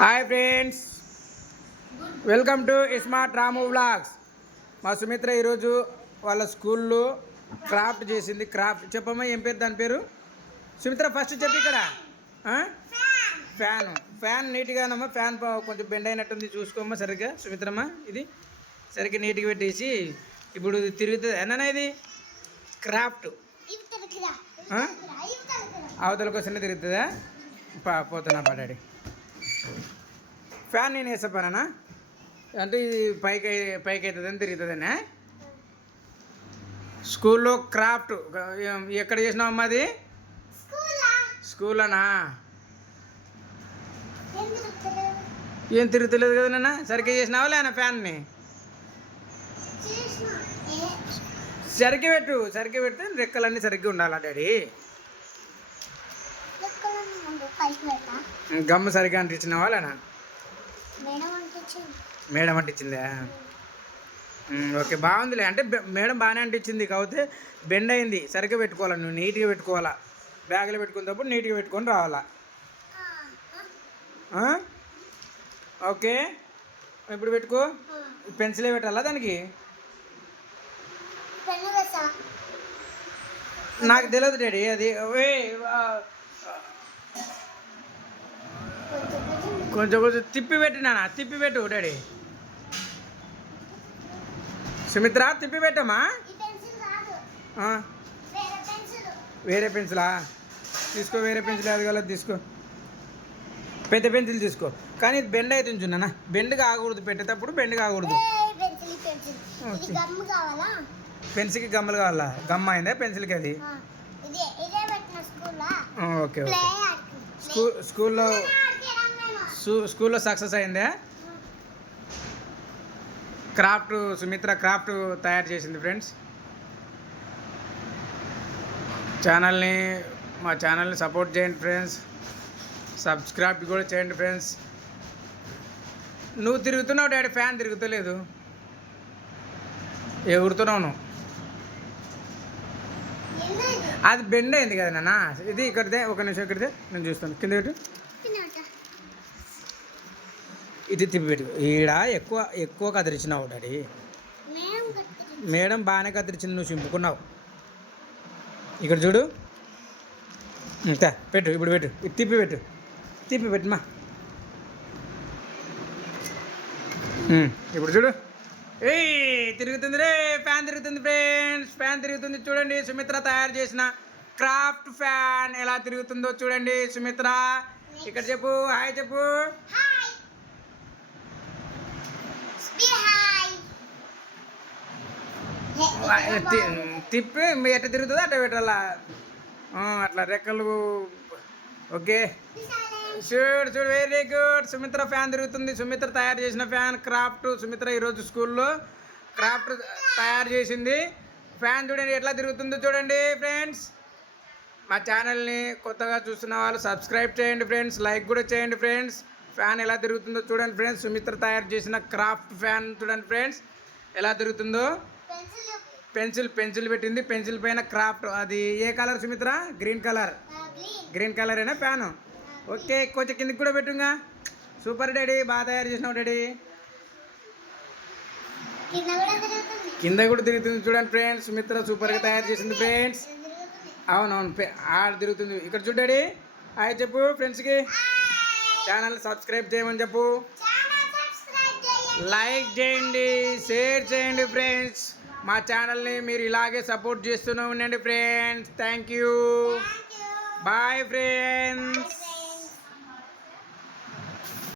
Hi friends, welcome to smart Ramu vlogs. మా సుమిత్ర ఈరోజు వాళ్ళ స్కూల్లో క్రాఫ్ట్ చేసింది. క్రాఫ్ట్ చెప్పమ్మా, ఏం పేరు దాని పేరు? సుమిత్ర ఫస్ట్ చెప్పి ఇక్కడ. ఫ్యాన్ నీట్గానమ్మా. ఫ్యాన్ కొంచెం బెండ్ అయినట్టుంది, చూసుకోమ్మా సరిగ్గా సుమిత్రమ్మ. ఇది సరిగ్గా నీట్గా పెట్టేసి ఇప్పుడు తిరుగుతుంది. ఏనా ఇది క్రాఫ్ట్ అవతల కోసం తిరుగుతుందా? పోతున్నా డాడీ. ఫ్యాన్ నేను వేసపానా అంటే ఇది పైకి అవుతుందని తిరుగుతుందనే. స్కూల్లో క్రాఫ్ట్ ఎక్కడ చేసినావు అమ్మా? అది స్కూల్లోనా? ఏం తిరుగుతలేదు కదా నాన్న. సరిగ్గా చేసినావా లేనా? ఫ్యాన్ని సరిగ్గా పెడితే రెక్కలన్నీ సరిగ్గా ఉండాలా డాడీ. గమ్ము సరిగ్గా అంటించినావా లేనా? మేడం అంటించిందా? ఓకే, బాగుందిలే. అంటే మేడం బాగానే అంటించింది, కాకపోతే బెండ్ అయింది. సరిగ్గా పెట్టుకోవాలా, నువ్వు నీట్గా పెట్టుకోవాలా. బ్యాగ్లో పెట్టుకునేటప్పుడు నీట్గా పెట్టుకొని రావాలా. ఓకే, ఇప్పుడు పెట్టుకో. పెన్సిలే పెట్టాలా దానికి? నాకు తెలియదు డాడీ అది. కొంచెం తిప్పి పెట్టు డాడీ. సుమిత్ర తిప్పి పెట్టమ్మా. వేరే పెన్సిలా తీసుకో. వేరే పెన్సిల్ అది కదా తీసుకో. పెద్ద పెన్సిల్ తీసుకో, కానీ బెండ్ అయితే ఉంచున్నా. బెండ్ కాకూడదు, పెట్టేటప్పుడు బెండ్ కాకూడదు. పెన్సిల్కి గమ్ములు కావాలా? గమ్ అయిందా పెన్సిల్కి? అది ఓకే ఓకే. స్కూల్లో సక్సెస్ అయిందా? క్రాఫ్ట్ సుమిత్ర క్రాఫ్ట్ తయారు చేసింది ఫ్రెండ్స్. మా ఛానల్ని సపోర్ట్ చేయండి ఫ్రెండ్స్. సబ్స్క్రైబ్ కూడా చేయండి ఫ్రెండ్స్. నువ్వు తిరుగుతున్నావు డాడీ, ఫ్యాన్ తిరుగుతలేదు, ఎగురుతున్నావు నువ్వు. అది బెండ్ అయింది కదా నాన్న. ఇది ఇక్కడిదే, ఒక నిమిషం ఇక్కడిదే, నేను చూస్తాను. కింద పెట్టు. ఇది తిప్పిపెట్టు. ఈడ ఎక్కువ కదిరించినావు డాడీ. మేడం బాగానే కదిరించింది, నువ్వు చింపుకున్నావు. ఇక్కడ చూడు. ఇంకా పెట్టు, ఇప్పుడు పెట్టు. ఇది తిప్పి పెట్టుమా. ఇప్పుడు చూడు. తిరుగుతుంది రే, ఫ్యాన్ తిరుగుతుంది ఫ్రెండ్స్. ఫ్యాన్ తిరుగుతుంది చూడండి. సుమిత్ర తయారు చేసిన క్రాఫ్ట్ ఫ్యాన్ ఎలా తిరుగుతుందో చూడండి. సుమిత్ర ఇక్కడ చెప్పు, హాయ్ చెప్పు. తిప్పి ఎట్ట తిరుగుతుందో అట్ట పెట్టాలా, అట్లా రెక్కలు. ఓకే, చూడు వెరీ గుడ్. సుమిత్ర ఫ్యాన్ తిరుగుతుంది. సుమిత్ర తయారు చేసిన ఫ్యాన్ క్రాఫ్ట్. సుమిత్ర ఈరోజు స్కూల్లో క్రాఫ్ట్ తయారు చేసింది. ఫ్యాన్ చూడండి ఎట్లా తిరుగుతుందో చూడండి ఫ్రెండ్స్. మా ఛానల్ని కొత్తగా చూస్తున్న వాళ్ళు సబ్స్క్రైబ్ చేయండి ఫ్రెండ్స్. లైక్ కూడా చేయండి ఫ్రెండ్స్. ఫ్యాన్ ఎలా తిరుగుతుందో చూడండి ఫ్రెండ్స్. సుమిత్ర తయారు చేసిన క్రాఫ్ట్ ఫ్యాన్ చూడండి ఫ్రెండ్స్ ఎలా తిరుగుతుందో. పెన్సిల్ పెట్టింది. పెన్సిల్ పైన క్రాఫ్ట్. అది ఏ కలర్ సుమిత్ర? గ్రీన్ కలర్ అయినా ఫ్యాను. ఓకే, కొంచెం కిందకి కూడా పెట్టుగా. సూపర్ డాడీ, బాగా తయారు చేసినావు డాడీ. కింద కూడా తిరుగుతుంది చూడండి ఫ్రెండ్స్. సుమిత్ర సూపర్గా తయారు చేసింది ఫ్రెండ్స్. అవునవును, ఆడ తిరుగుతుంది. ఇక్కడ చూడు డాడీ, హాయ్ చెప్పు ఫ్రెండ్స్కి. ఛానల్ సబ్స్క్రైబ్ చేయమని చెప్పు. లైక్ చేయండి, షేర్ చేయండి ఫ్రెండ్స్. మా ఛానల్ని మీరు ఇలాగే సపోర్ట్ చేస్తూనే ఉండండి friends. Thank you. Bye friends.